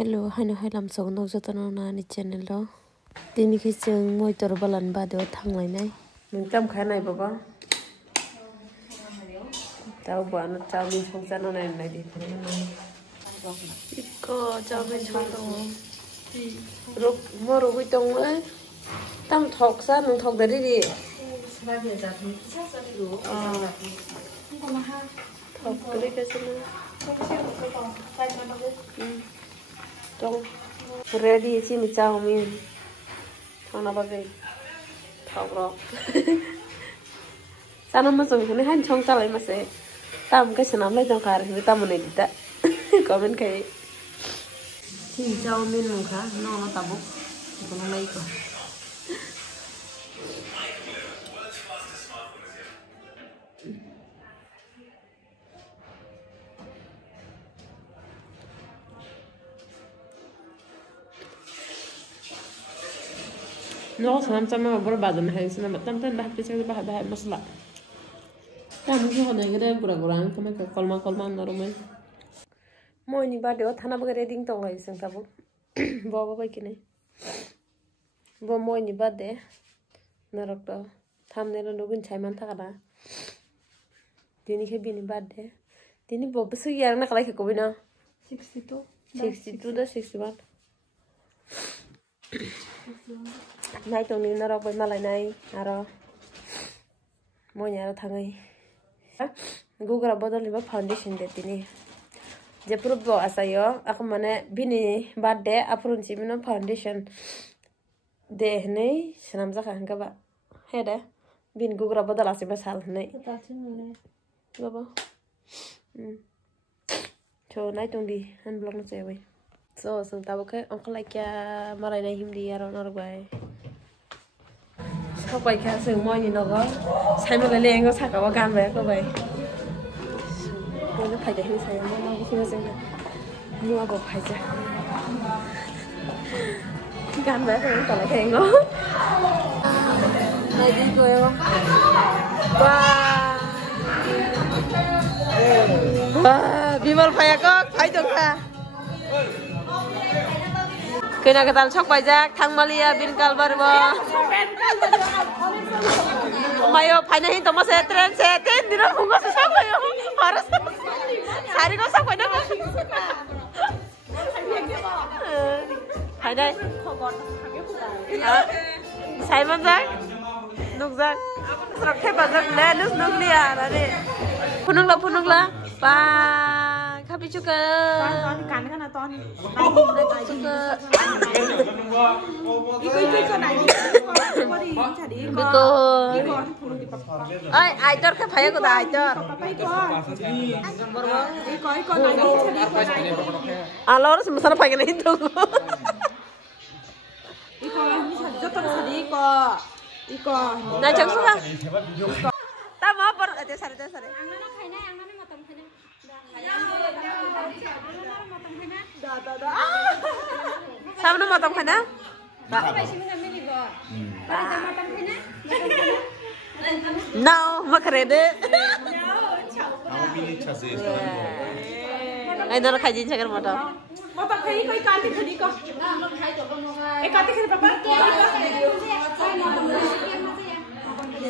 Hello, hano hai lam song no jota no na ni channel lo. Tini khi chang moi tor balan ba de thang lai nai. Mình chăm khai này baba. Tao ba nó chao min chong cha no này đi. Có chao min chong tong. Ruk mo ru bi tong ấy. Tam thok sa nong thok dari đi. Thok dari cái gì Trong ready sini chow mein thang na bagai thau ro sana ma song kuni han chong talai ma se tam ka sanam lai tong khar ni tam ne dita comment kai sini chow mein mo kha no no tabu ko no lai ko nó làm sao mà bữa bà dần hay xin mà tâm tâm bahas bisa bahas bahas masalah. Nah mungkin kalau yang kita kurang-kurang kami ke kolman normal. Mau ini pada thana bagai reading tong lagi sang tabu. Bawa baik ini. Bawa mau ini pada narak to. Thumbnail nungguin cai mantap kan? Dini ke bini pada. Dini bawa besok yang nak lagi ke bina. 62 dah 61. Nay tụi mình nó đâu với mà lại này à rồi mua nhà thằng ấy Google botol lima foundation deh ini Jepur bawa asayo aku mana bini bade apurun sih minum foundation deh nih senam zakah enggak pak hede bin Google botol asih besar nih apa coba nay tunggu di unblock nih cewek so tahu ke onkel like ya malah nih him dia orang bay Sao quay cả sự mọi nhìn nó có sai một lần lên có sạc có gan về có vậy tôi nó phải để hình sai nó khi nó xem mua bộ phải chứ gan về rồi còn lại thèn nó này đi cười không wow Bimal phải có phải được à Kena ketal sok pajak thang Malia bin Kalbar ba Mayo phai nahi to ma se tren se ten dina bunga se sok mayo harus sari ko sok na phai dai sai man jak nuk jak srok the bajak le nuk lia ra de punung la pa Kapi juga. Ton kan kan ton. Juga. Iko nai. Iko. Ai tor ke phaya ko da ai tor. Iko nai. Alor semasa phaya nahi to. Iko ni jotor sadi Iko. Na chang suka. Ta ma par ate sare. Angna khaina matam khaina. Sao nó matang kena? No, makrede. Ay dolo kajin sa kan matang. Matang kani ko ikati khadi ko. Ikati khadi papa.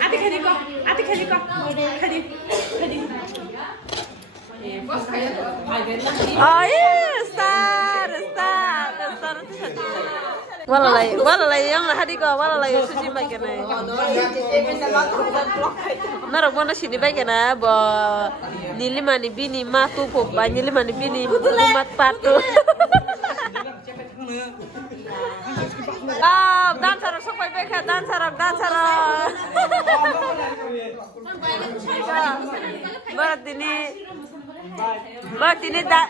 Ati khadi ko. Khadi. Oh iya, star. Walalay yang hadi ko, walalay susi baik na. Narok mo na sini baik na, bo nilima ni bini matu po ba nilima ni bini umat patu. Dancer sok baik ka dancer. Buat ini tak,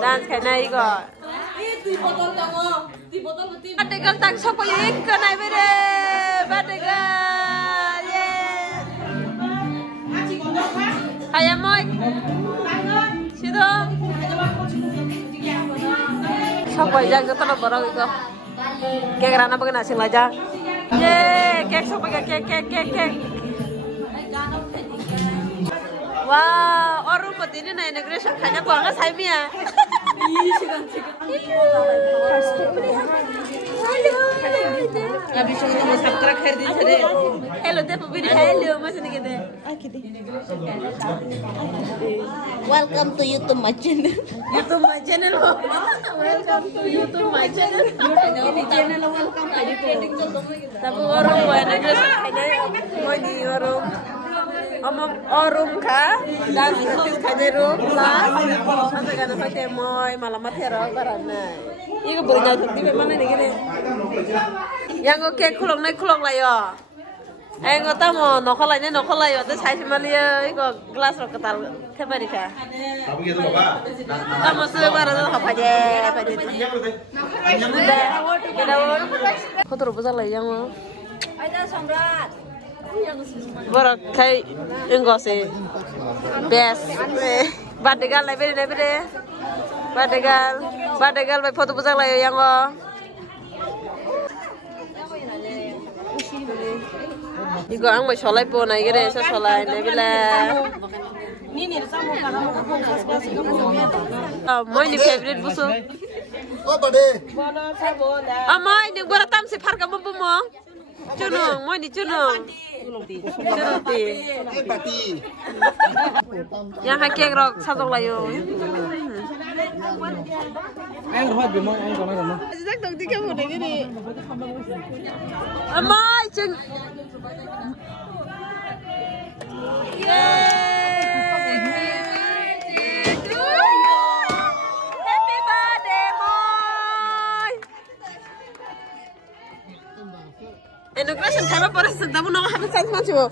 dance kena iko. Bategal tak sok yuk kena bere, bategal, Hayam moy, sido. Sok aja kita lo borong itu. Kek rana pakai nasi aja. Ye, kek sok pakai kek. Wow, orang begini nih negeri kayaknya banget saya ya. Habis itu mau subscribe hari ini deh. Hello deh, pembeli hello masih nih kita. Welcome to YouTube my channel. YouTube my channel. Welcome to YouTube my channel. Ini channel welcome tadi trending Tapi orang mana guys kayaknya mau di orang orang kah dan artis kayaknya room plus sampai kan pakai moy malam mati orang karena ini berinya seperti mana nih gini yang oke kulong lah yo nggak tahu mau nokol lah yo terus saya cuma lihat itu gelas lo ketal kembali kah kamu sudah barang apa aja kau terus besar lah yang mau Ada Samrat. Barak kayak enggak sih best badegal lebih badegal by foto besar lah yang mau juga ang may solay po na igere sa solay na bila moy ni favorite buso moy ni gora tam si farga mo chunung moy ni chunung yang hakek rok sadok layo Exact dong tiga mo gini moy chung Integration kami pada sedang menolak habis saya macam tu.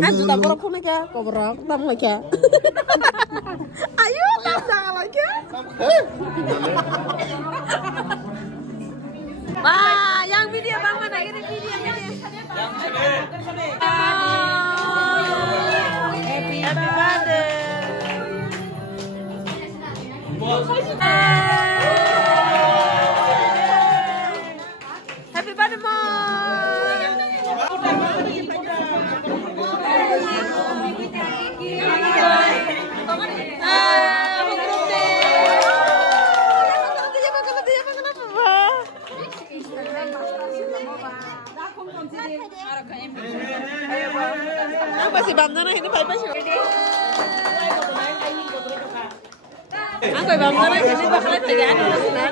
Anju tak berapa pun lagi, kau berapa tamu lagi? Ayo, tak jangan lagi. Wah, yang video bang mana ini video. Happy birthday. Happy birthday, Mom. Masih bamdana ini pai pai. Aku bamdana ini bakal lagi ada masih ada.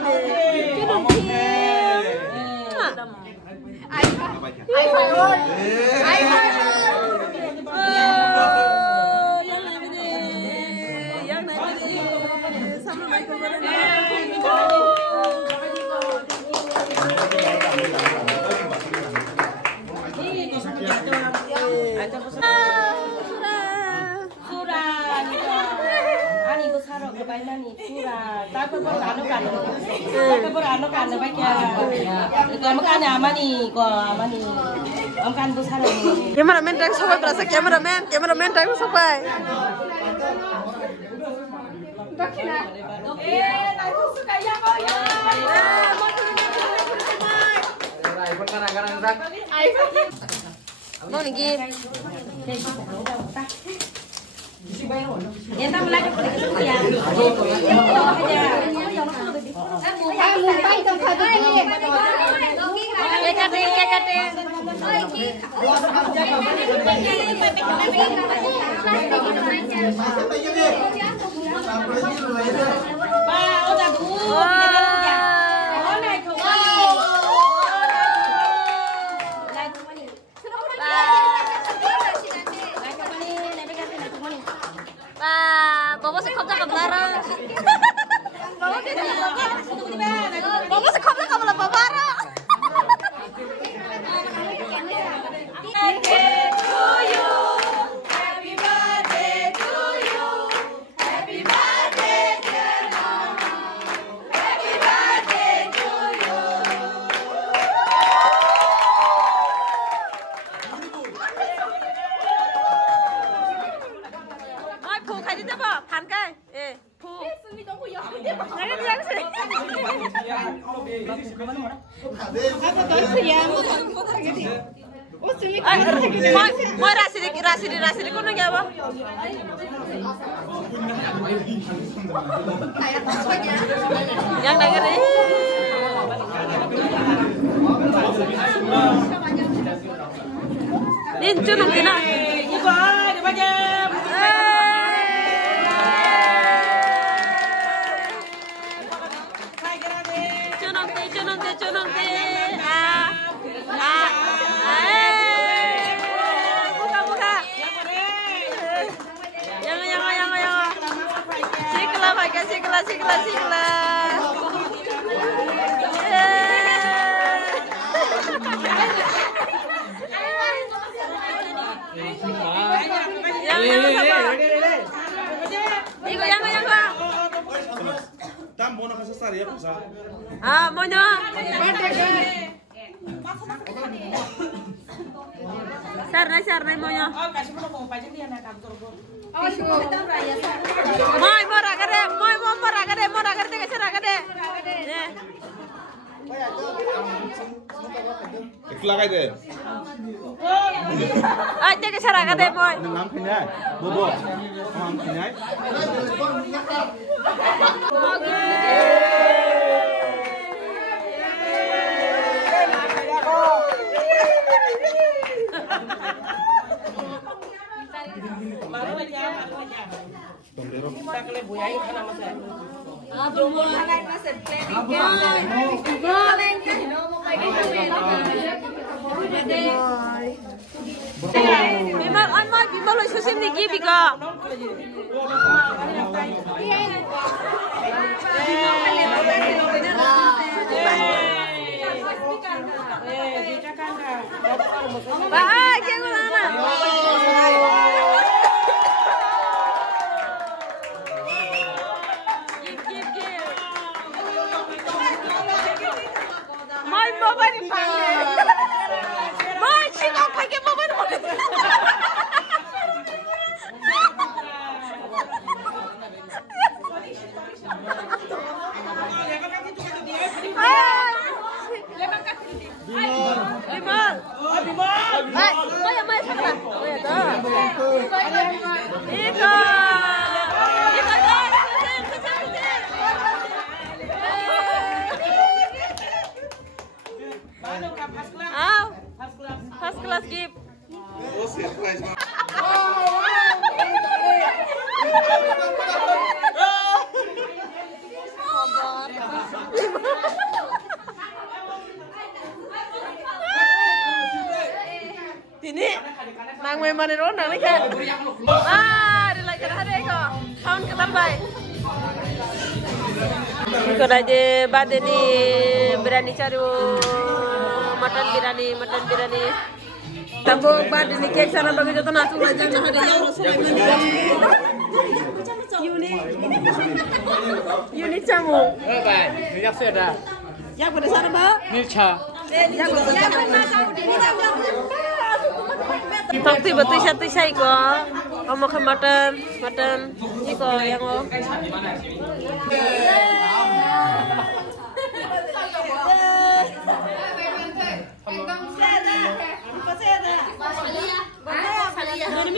Cameraman tag sampai berasa cameraman tag sampai. Mau lagi. Yang tak mulai dari itu ya. Bapak sekolah kebenaran. Bapak sekolah kebenaran babara. Happy birthday to you. Happy birthday dear mama. Happy Mau rasidi kono nggak apa? Yang denger nih. Nincu nung tina. Sikla. Tam mau nak kasih ya bisa. Ah, mau nyo. Sarna mau nyo. Mau ragade ke saragade. Ikhlas aja. Aja ke saragade mau. Nam kenyai, bobo. Nam kenyai. Bimal lo susim nih gibi kok. Bahagia gue mana? First class gift. Oh, surprise. Ini nang memang itu nang kan. Ah, dilaikan hari kok. Tahun ketambai. Ikut aja bade ni berani cari mutton biryani. Tabo bade ni cake sana bagi jodoh nasi aja nang ada yang rasulullah ini. Uni camu. Bye. Minyak seda. Ya pada sana ba? Mircha. Ya pada sana. Tokti betul satu saya kok. Mau ke mutton. Ini kok yang mau.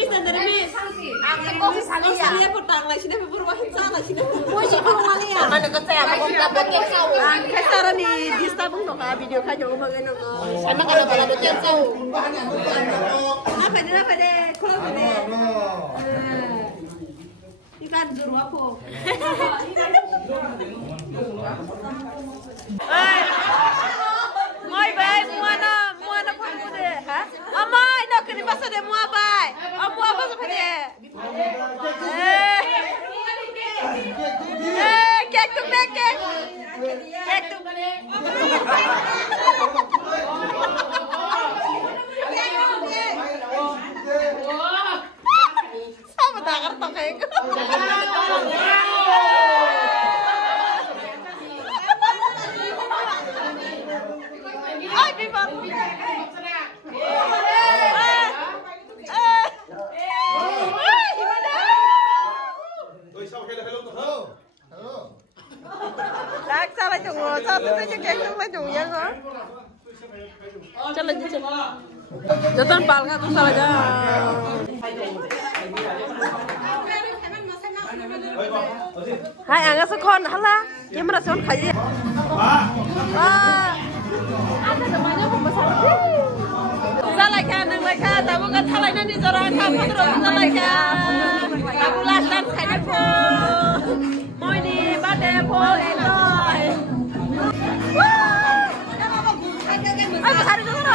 Dari mis. Aku salia petang lah sini berwahin sana sini. Puji puluh mana ke saya aku dapat ke kau. Kesara ni di stabung no video ka jo magano ko. Sana kada bala do chen sau. Apa deh? Kalau deh. Ikan dulu apa? Moi bay muana pangku deh, ha? Amai nak kini bahasa deh mua bay. Amu apa seperti? Kek tu. Sama tak kertok kek. Ay, bibat. Hello. Lạc sao lại chồng satu tu je kek tu lah chồng jangan. Challenge challenge. Jotan palga tu salah aja. Hai angga sekon hala. Gimana sekon kaji? Ada namanya pembesar. Salah kan, nang leka, tamu kan salah nanti jorang kan, terus salah kan. Aku lasan kayaknya po. Mau ini bade po enjoy. Aku hari dulu.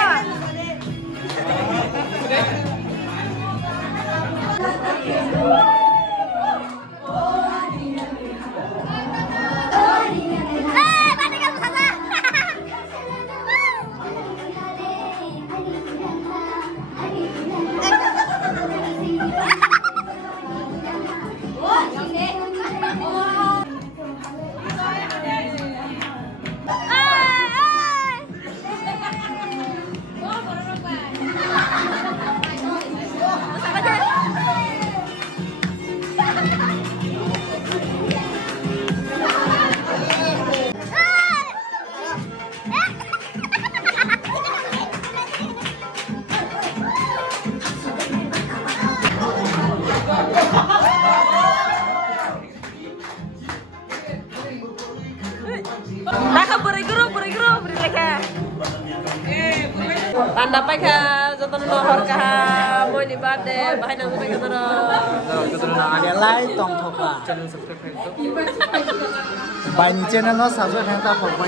Anda pakai jotan nohor kah mau di bade bahan yang pakai jotan ada like tong thoka channel subscribe bayi channel no subscribe tak apa